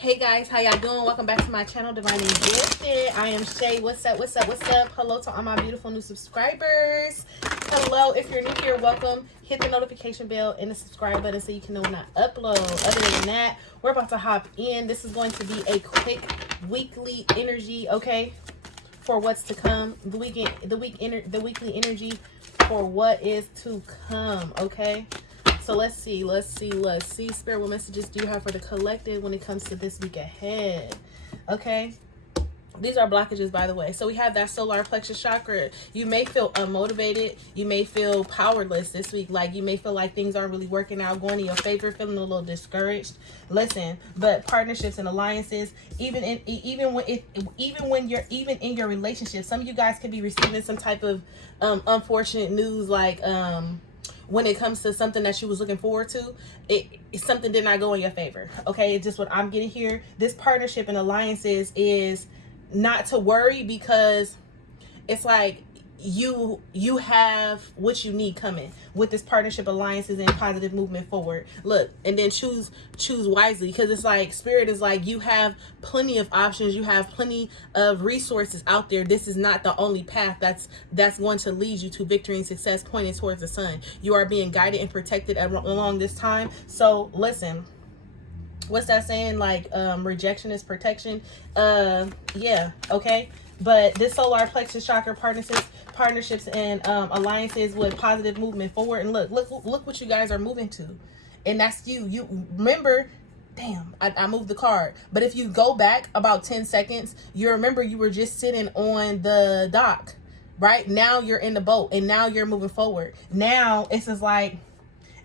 Hey guys, how y'all doing? Welcome back to my channel, Divine and Gifted. I am Shay. What's up? Hello to all my beautiful new subscribers. Hello, if you're new here, welcome. Hit the notification bell and the subscribe button so you can know when I upload. Other than that, we're about to hop in. This is going to be a quick weekly energy, okay, for what's to come. The weekly energy for what is to come, okay? So let's see. Spirit, what messages do you have for the collective when it comes to this week ahead? Okay. These are blockages, by the way. So we have that solar plexus chakra. You may feel unmotivated. You may feel powerless this week. Like you may feel like things aren't really working out, going in your favor, feeling a little discouraged. Listen, but partnerships and alliances, even in your relationship, some of you guys could be receiving some type of unfortunate news, like when it comes to something that you was looking forward to, something did not go in your favor. Okay, it's just what I'm getting here. This partnership and alliances is not to worry, because it's like you have what you need coming with this partnership, alliances, and positive movement forward. Look, and then choose wisely, because it's like Spirit is like, you have plenty of options, you have plenty of resources out there. This is not the only path that's going to lead you to victory and success, pointing towards the sun. You are being guided and protected along this time. So listen, what's that saying? Like rejection is protection. Yeah, okay. But this solar plexus chakra partnerships and alliances with positive movement forward. And look what you guys are moving to. And that's you. You remember, damn, I moved the card. But if you go back about 10 seconds, you remember you were just sitting on the dock, right? Now you're in the boat and now you're moving forward. Now it's just like,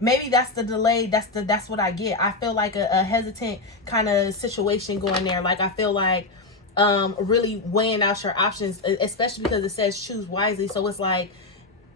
maybe that's the delay. That's what I get. I feel like a hesitant kind of situation going there. Like I feel like really weighing out your options, especially because it says choose wisely. So it's like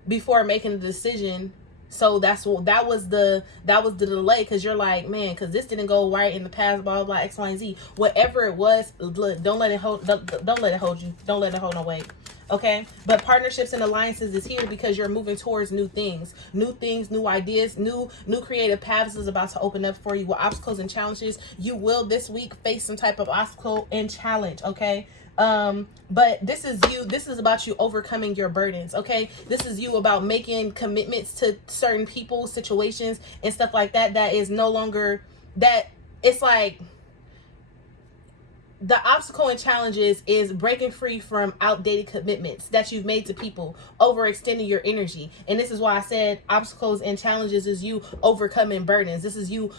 before making a decision. So that was the delay, because you're like, man, because this didn't go right in the past, blah blah, X, Y, and Z. Whatever it was, don't let it hold you. Don't let it hold no weight. Okay, but partnerships and alliances is here because you're moving towards new things, new ideas, new creative paths is about to open up for you. With obstacles and challenges, you will this week face some type of obstacle and challenge. Okay, but this is about you overcoming your burdens. Okay, this is you about making commitments to certain people, situations, and stuff like that. That is no longer that. It's like the obstacle and challenges is breaking free from outdated commitments that you've made to people, overextending your energy. And this is why I said obstacles and challenges is you overcoming burdens. This is you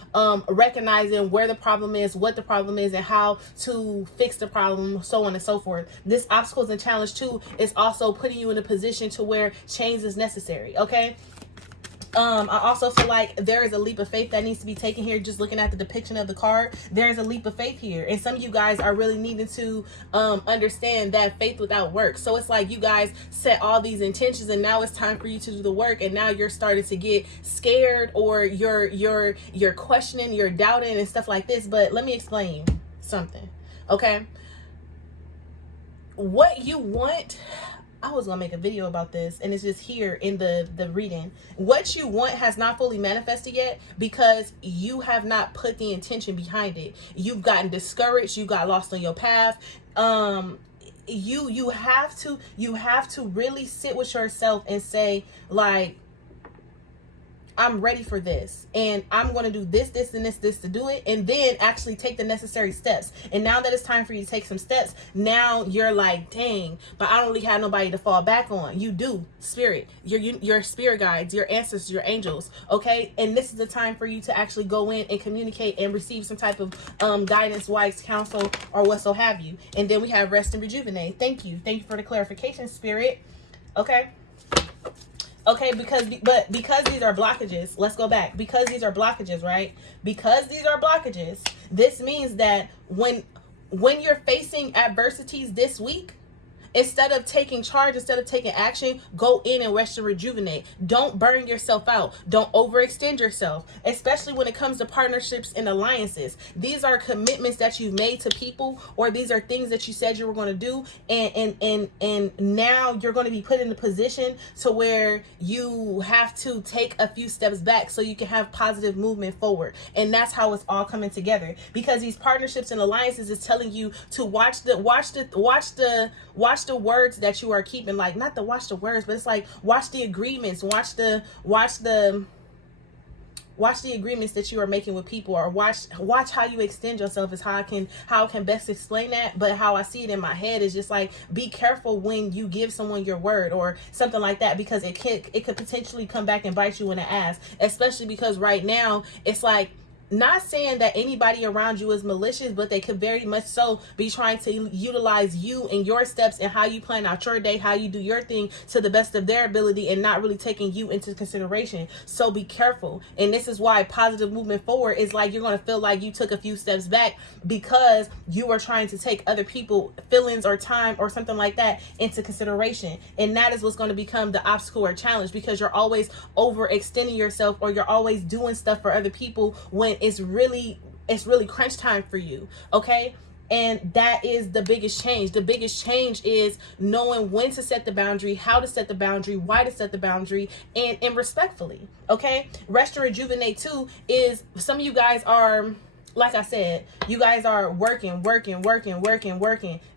recognizing where the problem is, what the problem is, and how to fix the problem, so on and so forth. This obstacles and challenge too is also putting you in a position to where change is necessary. Okay, I also feel like there is a leap of faith that needs to be taken here. Just looking at the depiction of the card, there is a leap of faith here, and some of you guys are really needing to understand that faith without work. So it's like you guys set all these intentions, and now it's time for you to do the work, and now you're starting to get scared, or you're questioning, you're doubting, and stuff like this. But let me explain something, okay? What you want, I was gonna make a video about this, and it's just here in the reading. What you want has not fully manifested yet because you have not put the intention behind it. You've gotten discouraged. You got lost on your path. You have to really sit with yourself and say, like, I'm ready for this, and I'm going to do this and this to do it, and then actually take the necessary steps. And now that it's time for you to take some steps, now you're like, dang, but I don't really have nobody to fall back on. You do, Spirit, your spirit guides, your ancestors, your angels, okay? And this is the time for you to actually go in and communicate and receive some type of guidance, wise counsel, or what so have you. And then we have rest and rejuvenate. Thank you for the clarification, Spirit. Okay, because these are blockages, let's go back. Because these are blockages, right? Because these are blockages, this means that when you're facing adversities this week, Instead of taking charge, instead of taking action, go in and rest and rejuvenate. Don't burn yourself out. Don't overextend yourself, especially when it comes to partnerships and alliances. These are commitments that you've made to people, or these are things that you said you were going to do, and now you're going to be put in a position to where you have to take a few steps back so you can have positive movement forward. And that's how it's all coming together, because these partnerships and alliances is telling you to watch the words that you are keeping. Like, not to watch the words, but it's like watch the agreements, watch the agreements that you are making with people, or watch how you extend yourself, is how I can best explain that. But how I see it in my head is just like, be careful when you give someone your word or something like that, because it could potentially come back and bite you in the ass, especially because right now it's like, not saying that anybody around you is malicious, but they could very much so be trying to utilize you and your steps and how you plan out your day, how you do your thing to the best of their ability, and not really taking you into consideration. So be careful. And this is why positive movement forward is like, you're going to feel like you took a few steps back because you were trying to take other people's feelings or time or something like that into consideration. And that is what's going to become the obstacle or challenge, because you're always overextending yourself, or you're always doing stuff for other people when it's really crunch time for you. Okay. And that is the biggest change. The biggest change is knowing when to set the boundary, how to set the boundary, why to set the boundary, and respectfully. Okay. Rest and rejuvenate too is, some of you guys are, like I said, you guys are working.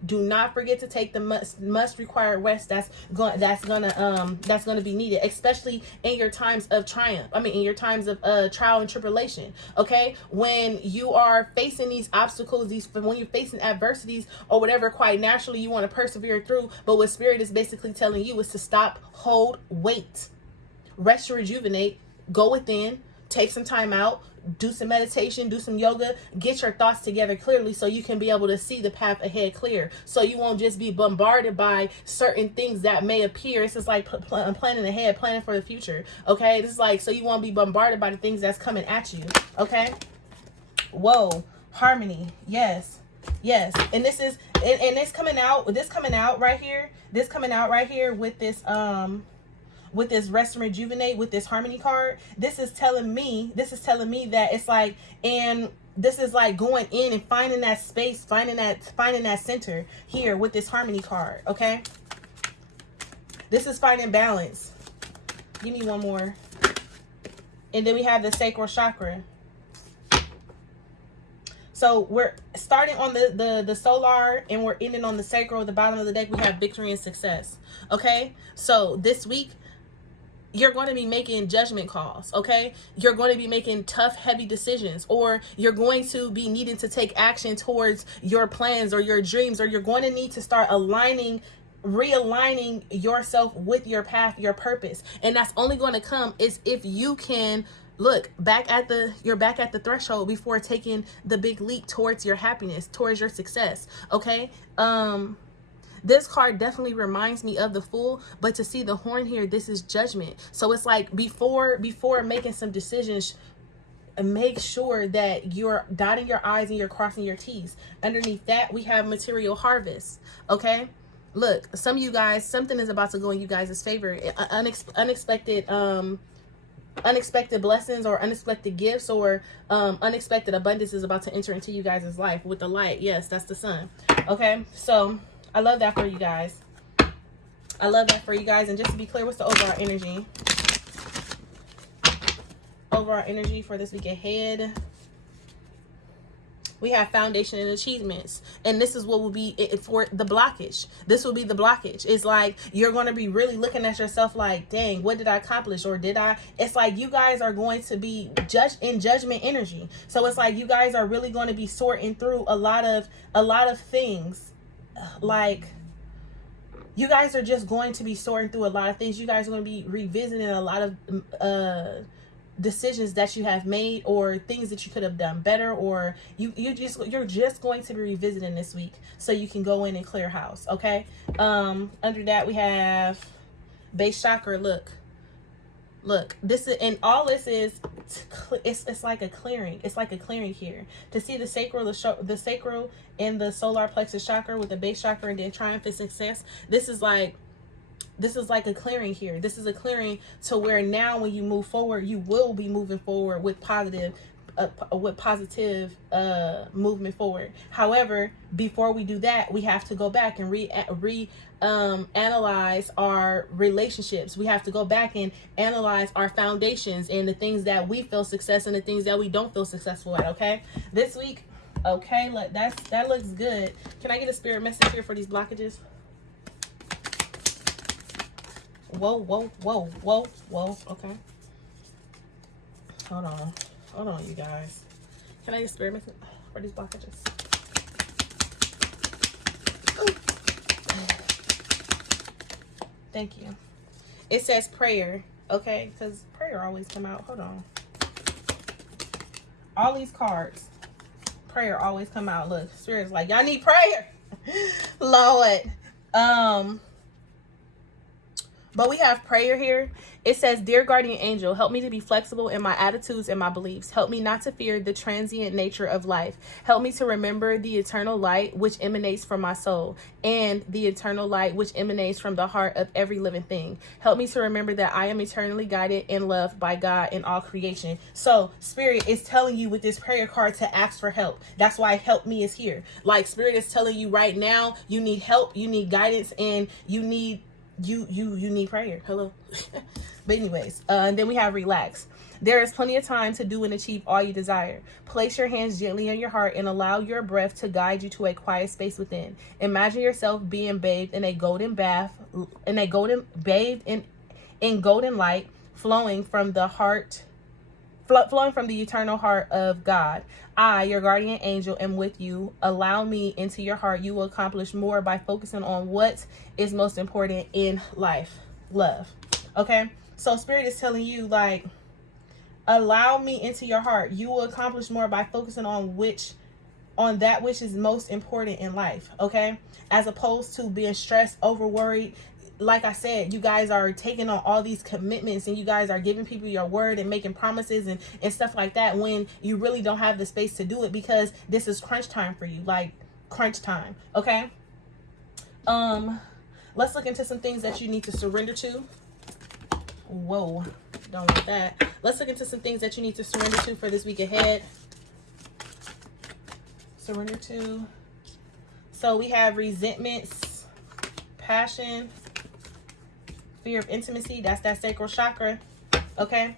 Do not forget to take the must required rest that's gonna be needed, especially in your times of triumph. I mean, in your times of trial and tribulation. Okay, when you are facing these obstacles, when you're facing adversities or whatever, quite naturally you want to persevere through. But what Spirit is basically telling you is to stop, hold, wait, rest, rejuvenate, go within, take some time out, do some meditation, do some yoga, get your thoughts together clearly so you can be able to see the path ahead clear. So you won't just be bombarded by certain things that may appear. It's just like planning ahead, planning for the future. Okay, this is like, so you won't be bombarded by the things that's coming at you. Okay. Whoa, harmony. Yes. And this is, and this coming out right here with this rest and rejuvenate, with this harmony card. This is telling me that it's like, and this is like going in and finding that space, finding that center here with this harmony card. Okay, this is finding balance. Give me one more. And then we have the sacral chakra. So we're starting on the solar, and we're ending on the sacral. At the bottom of the deck, we have victory and success. Okay, so this week you're going to be making judgment calls. Okay, you're going to be making tough, heavy decisions, or you're going to be needing to take action towards your plans or your dreams, or you're going to need to start realigning yourself with your path, your purpose. And that's only going to come is if you can look back at the threshold before taking the big leap towards your happiness, towards your success. Okay. This card definitely reminds me of the Fool, but to see the horn here, this is judgment. So it's like before making some decisions, make sure that you're dotting your I's and you're crossing your T's. Underneath that, we have material harvest. Okay. Look, some of you guys, something is about to go in you guys' favor. Unexpected blessings or unexpected gifts or unexpected abundance is about to enter into you guys' life with the light. Yes, that's the sun. Okay, so I love that for you guys. And just to be clear, what's the overall energy? Overall energy for this week ahead. We have foundation and achievements. And this is what will be it for the blockage. This will be the blockage. It's like you're going to be really looking at yourself like, dang, what did I accomplish? Or did I? It's like you guys are going to be judgment energy. So it's like you guys are really going to be sorting through a lot of things. Like, you guys are just going to be sorting through a lot of things. You guys are going to be revisiting a lot of decisions that you have made, or things that you could have done better, or you're just going to be revisiting this week so you can go in and clear house. Okay. Under that, we have base chakra. Look, this is, and all this is it's like a clearing. It's like a clearing here. To see the sacral, the sacral and the solar plexus chakra with the base chakra and then triumphant success. This is like a clearing here. This is a clearing to where now when you move forward, you will be moving forward with positive movement forward. However, before we do that, we have to go back and analyze our relationships. We have to go back and analyze our foundations and the things that we feel success and the things that we don't feel successful at. Okay, this week, okay, that looks good. Can I get a spirit message here for these blockages? Whoa. Okay, hold on, you guys. Can I get a spirit message for these blockages? Thank you. It says prayer, okay? Because prayer always come out. Hold on. All these cards, prayer always come out. Look, Spirit's like, y'all need prayer. Lord. But we have prayer here. It says, dear guardian angel, help me to be flexible in my attitudes and my beliefs. Help me not to fear the transient nature of life. Help me to remember the eternal light which emanates from my soul and the eternal light which emanates from the heart of every living thing. Help me to remember that I am eternally guided and loved by God in all creation. So Spirit is telling you with this prayer card to ask for help. That's why help me is here. Like Spirit is telling you right now, you need help, you need guidance, and you need prayer. Hello. But anyways, and then we have relax. There is plenty of time to do and achieve all you desire. Place your hands gently on your heart and allow your breath to guide you to a quiet space within. Imagine yourself being bathed in a golden bath, in golden light flowing from the heart, flowing from the eternal heart of God. I, your guardian angel, am with you. Allow me into your heart. You will accomplish more by focusing on what is most important in life. Love. Okay? So Spirit is telling you, like, allow me into your heart. You will accomplish more by focusing on that which is most important in life. Okay? As opposed to being stressed, over worried. Like I said, you guys are taking on all these commitments and you guys are giving people your word and making promises and stuff like that when you really don't have the space to do it because this is crunch time for you, like crunch time. Okay. Let's look into some things that you need to surrender to. Whoa, don't want that. Let's look into some things that you need to surrender to for this week ahead. Surrender to. So we have resentments, passion, fear of intimacy. That's that sacral chakra. Okay.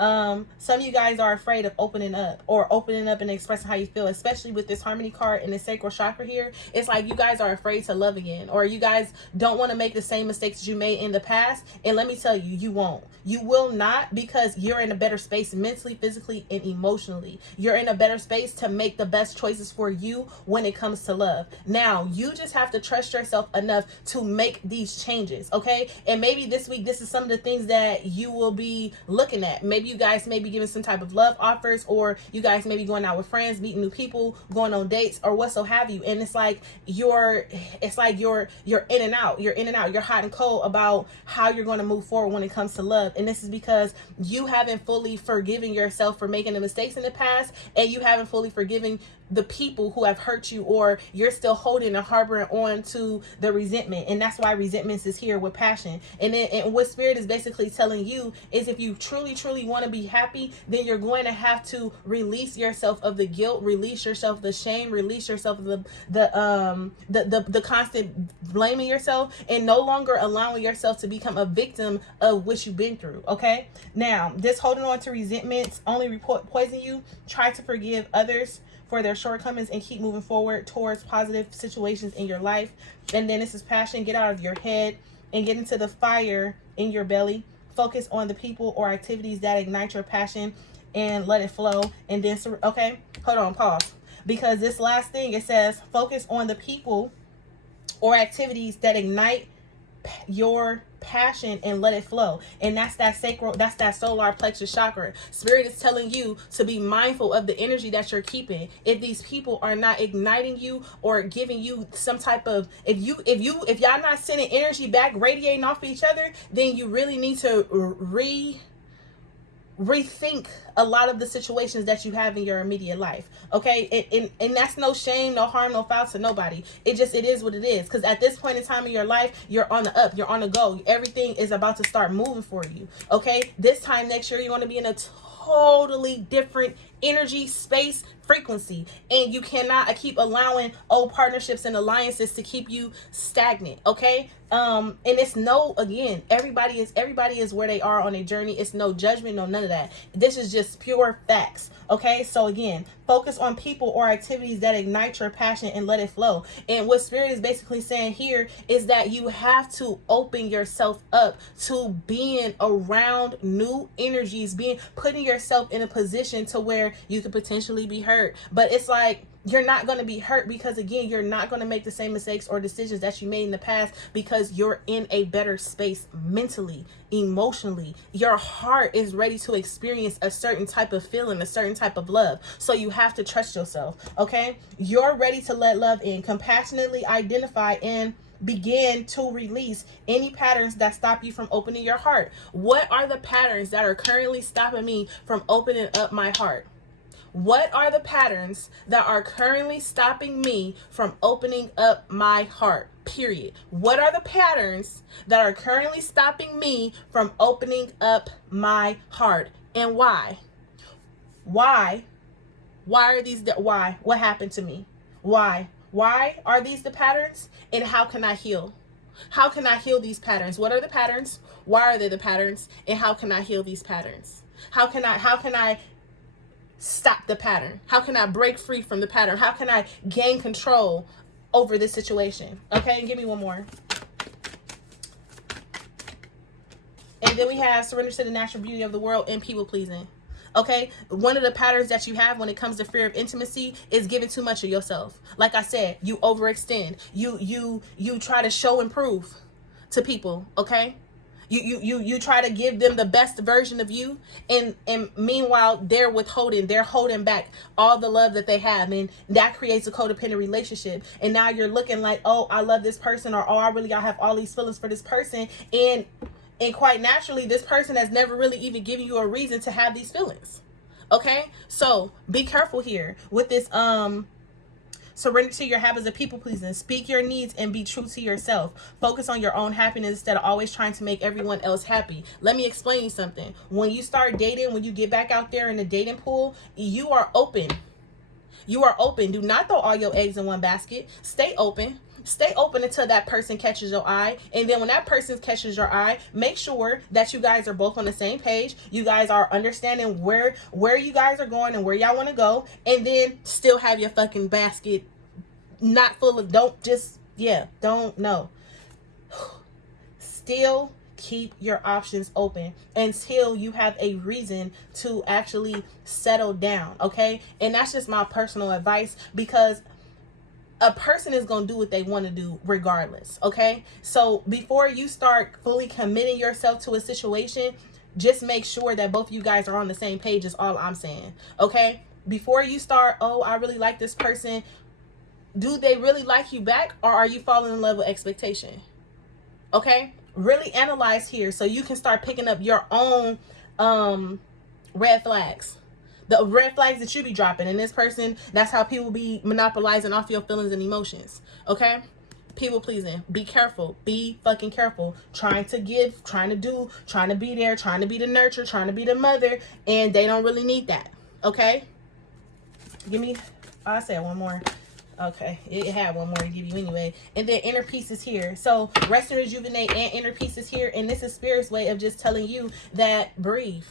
Some of you guys are afraid of opening up and expressing how you feel, especially with this harmony card and the sacral chakra here. It's like you guys are afraid to love again, or you guys don't want to make the same mistakes you made in the past. And let me tell you, you won't. You will not, because you're in a better space mentally, physically, and emotionally. You're in a better space to make the best choices for you when it comes to love. Now, you just have to trust yourself enough to make these changes, okay? And maybe this week, this is some of the things that you will be looking at. Maybe you guys may be giving some type of love offers, or you guys may be going out with friends, meeting new people, going on dates, or what so have you. And it's like you're in and out. You're in and out. You're hot and cold about how you're going to move forward when it comes to love. And this is because you haven't fully forgiven yourself for making the mistakes in the past, and you haven't fully forgiven the people who have hurt you, or you're still holding and harboring on to the resentment. And that's why resentments is here with passion. And what Spirit is basically telling you is, if you truly want to be happy, then you're going to have to release yourself of the guilt, release yourself of the shame, release yourself of the constant blaming yourself, and no longer allowing yourself to become a victim of what you've been through. Okay. Now, this holding on to resentments only poison you. Try to forgive others for their shortcomings and keep moving forward towards positive situations in your life. And then this is passion. Get out of your head and get into the fire in your belly. Focus on the people or activities that ignite your passion and let it flow. And then, okay, hold on, pause. Because this last thing, it says focus on the people or activities that ignite your passion and let it flow. And that's that sacral, that's that solar plexus chakra. Spirit is telling you to be mindful of the energy that you're keeping. If these people are not igniting you or giving you some type of, if y'all not sending energy back, radiating off each other, then you really need to rethink a lot of the situations that you have in your immediate life. Okay, and that's no shame, no harm, no foul to nobody. It is what it is, because at this point in time in your life, you're on the up, you're on the go, everything is about to start moving for you. Okay, this time next year, you want to be in a totally different energy, space, frequency, and you cannot keep allowing old partnerships and alliances to keep you stagnant. Okay, and it's no, again, everybody is where they are on a journey. It's no judgment, no none of that. This is just pure facts. Okay, so again, focus on people or activities that ignite your passion and let it flow. And what Spirit is basically saying here is that you have to open yourself up to being around new energies, putting yourself in a position to where you could potentially be hurt. But it's like, you're not going to be hurt because, again, you're not going to make the same mistakes or decisions that you made in the past, because you're in a better space mentally, emotionally. Your heart is ready to experience a certain type of feeling, a certain type of love. So you have to trust yourself. Okay, you're ready to let love in, compassionately identify and begin to release any patterns that stop you from opening your heart. What are the patterns that are currently stopping me from opening up my heart? What are the patterns that are currently stopping me from opening up my heart? Period. What are the patterns that are currently stopping me from opening up my heart? And why? Why? Why are these why? What happened to me? Why? Why are these the patterns? And how can I heal? How can I heal these patterns? What are the patterns? Why are they the patterns? And how can I heal these patterns? How can I stop the pattern? How can I break free from the pattern? How can I gain control over this situation? Okay, and give me one more. And then we have surrender to the natural beauty of the world and people pleasing. Okay, one of the patterns that you have when it comes to fear of intimacy is giving too much of yourself. Like I said, you overextend. You try to show and prove to people. Okay, you try to give them the best version of you, and meanwhile they're holding back all the love that they have, and that creates a codependent relationship. And now you're looking like, oh, I love this person, or oh, I have all these feelings for this person, and quite naturally this person has never really even given you a reason to have these feelings. Okay, so be careful here with this surrender to your habits of people pleasing. Speak your needs and be true to yourself. Focus on your own happiness instead of always trying to make everyone else happy. Let me explain you something. When you start dating, when you get back out there in the dating pool, you are open. You are open. Do not throw all your eggs in one basket. Stay open. Stay open until that person catches your eye. And then when that person catches your eye, make sure that you guys are both on the same page. You guys are understanding where you guys are going and where y'all want to go. And then still have your fucking basket not full of, don't know. Still keep your options open until you have a reason to actually settle down. Okay. And that's just my personal advice, because a person is going to do what they want to do regardless. Okay. So before you start fully committing yourself to a situation, just make sure that both of you guys are on the same page, is all I'm saying. Okay. Before you start, oh, I really like this person. Do they really like you back, or are you falling in love with expectation? Okay. Really analyze here so you can start picking up your own red flags. The red flags that you be dropping. And this person, that's how people be monopolizing off your feelings and emotions. Okay? People pleasing. Be careful. Be fucking careful. Trying to give, trying to do, trying to be there, trying to be the nurture, trying to be the mother. And they don't really need that. Okay? I said one more. Okay, it had one more to give you anyway. And then inner peace is here. So rest and rejuvenate and inner peace is here. And this is Spirit's way of just telling you that breathe.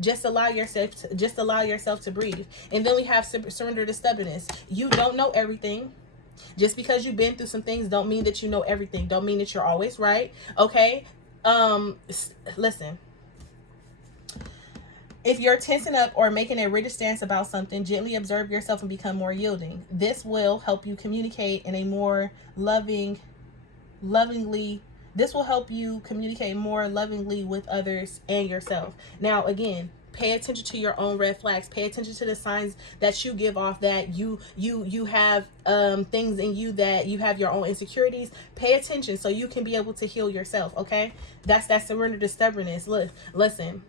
Just allow yourself to breathe. And then we have surrender to stubbornness. You don't know everything. Just because you've been through some things don't mean that you know everything. Don't mean that you're always right. Okay? Listen. If you're tensing up or making a rigid stance about something, gently observe yourself and become more yielding. This will help you communicate in a more lovingly. This will help you communicate more lovingly with others and yourself. Now, again, pay attention to your own red flags. Pay attention to the signs that you give off that you have things in you, that you have your own insecurities. Pay attention so you can be able to heal yourself. Okay, that's that surrender to stubbornness. Look, listen.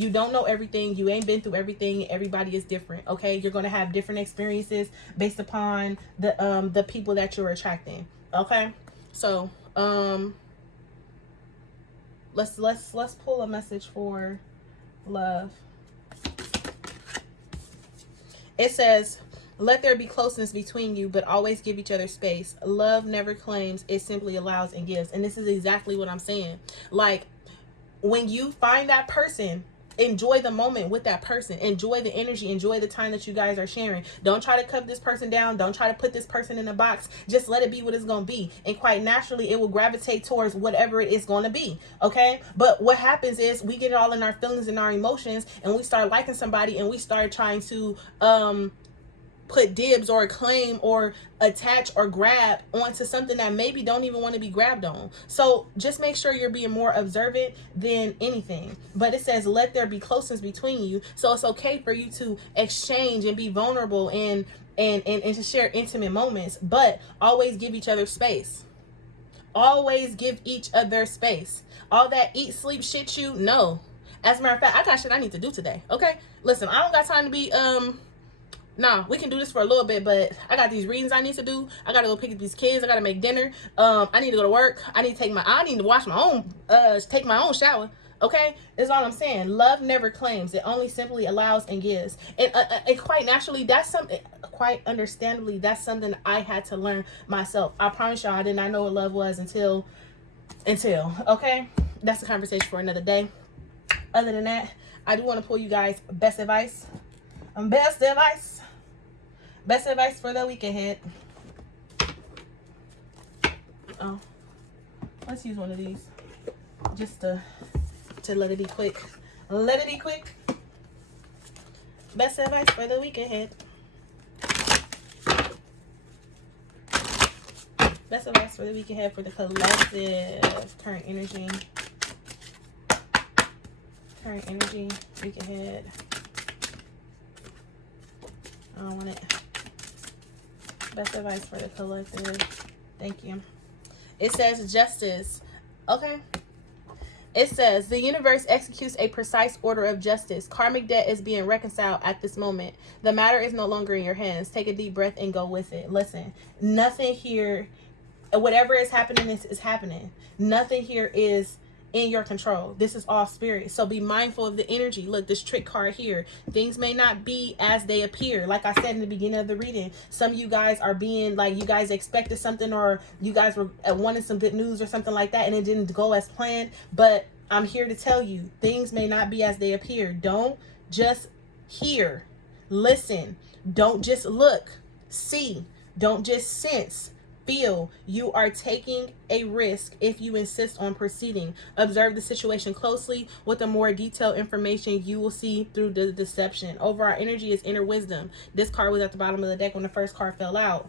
You don't know everything. You ain't been through everything. Everybody is different. Okay, you're gonna have different experiences based upon the people that you're attracting. Okay, so let's pull a message for love. It says, let there be closeness between you, but always give each other space. Love never claims, it simply allows and gives. And this is exactly what I'm saying. Like, when you find that person, enjoy the moment with that person. Enjoy the energy. Enjoy the time that you guys are sharing. Don't try to cut this person down. Don't try to put this person in a box. Just let it be what it's going to be. And quite naturally, it will gravitate towards whatever it is going to be. Okay? But what happens is we get it all in our feelings and our emotions, and we start liking somebody, and we start trying to put dibs or claim or attach or grab onto something that maybe don't even want to be grabbed on. So just make sure you're being more observant than anything. But it says, let there be closeness between you. So it's okay for you to exchange and be vulnerable and to share intimate moments, but always give each other space. Always give each other space. All that eat, sleep, shit you, no. As a matter of fact, I got shit I need to do today. Okay? Listen, I don't got time to be, nah, we can do this for a little bit, but I got these readings I need to do. I gotta go pick up these kids. I gotta make dinner. I need to go to work. I need to wash my own, take my own shower. Okay, that's all I'm saying. Love never claims; it only simply allows and gives. And quite naturally, that's something. Quite understandably, that's something I had to learn myself. I promise y'all, I did not know what love was until. Okay, that's a conversation for another day. Other than that, I do want to pull you guys best advice. Best advice for the week ahead. Oh, let's use one of these just to let it be quick. Let it be quick. Best advice for the week ahead. Best advice for the week ahead for the collective. Current energy. Current energy. Week ahead. I don't want it. Best advice for the collective. Thank you. It says justice. Okay. It says the universe executes a precise order of justice. Karmic debt is being reconciled at this moment. The matter is no longer in your hands. Take a deep breath and go with it. Listen, nothing here, whatever is happening is happening. Nothing here is in your control. This is all spirit. So be mindful of the energy. Look, this trick card here. Things may not be as they appear. Like I said in the beginning of the reading, some of you guys are being like, you guys expected something, or you guys were wanting some good news or something like that, and it didn't go as planned. But I'm here to tell you, things may not be as they appear. Don't just hear, listen. Don't just look, see. Don't just sense, feel. You are taking a risk if you insist on proceeding. Observe the situation closely. With the more detailed information you will see through the deception. Overall energy is inner wisdom. This card was at the bottom of the deck when the first card fell out.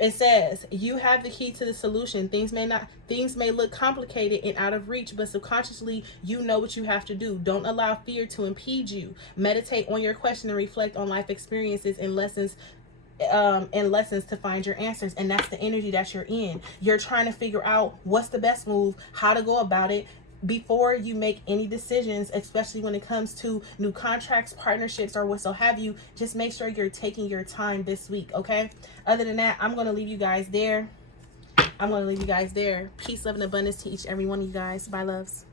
It says you have the key to the solution. Things may look complicated and out of reach, but subconsciously you know what you have to do. Don't allow fear to impede you. Meditate on your question and reflect on life experiences and lessons to find your answers. And that's the energy that you're in. You're trying to figure out what's the best move, how to go about it before you make any decisions, especially when it comes to new contracts, partnerships, or what so have you. Just make sure you're taking your time this week. Okay, other than that, I'm going to leave you guys there. Peace, love, and abundance to each and every one of you guys. Bye, loves.